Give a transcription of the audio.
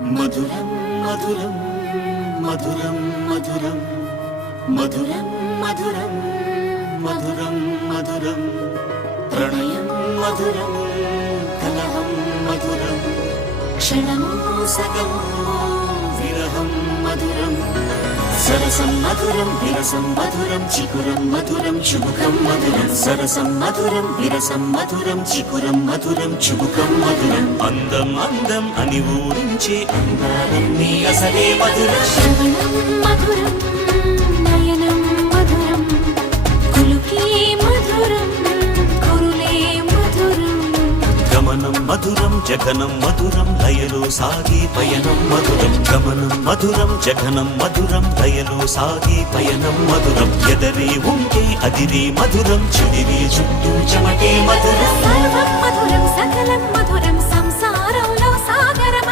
మధురం మధురం మధురం మధురం మధురం మధురం మధురం మధురం ప్రణయం మధురం కలహం మధురం క్షణము సగము విరహం మధురం సరసం మధురం విరసం మధురం చికురం మధురం చుబుకం మధురం సరసం మధురం విరసం మధురం చికురం మధురం చుబుకం మధురం అందం అందం అని ఊరించే అందాలన్నీ అసలే మధురం శ్రవణం మధురం నయనం మధురం కులుకే మధురం కురులే మధురం గమనం మధురం జగనం మధురం లయలో సాగే పయనం మధురం గమనం మధురం జగనం మధురం లయలో సాగే పయనం మధురం ఎదరే ఉంటే అదిరే మధురం చెడిరే చుట్టూ చెమటే మధురం సర్వం మధురం సకలం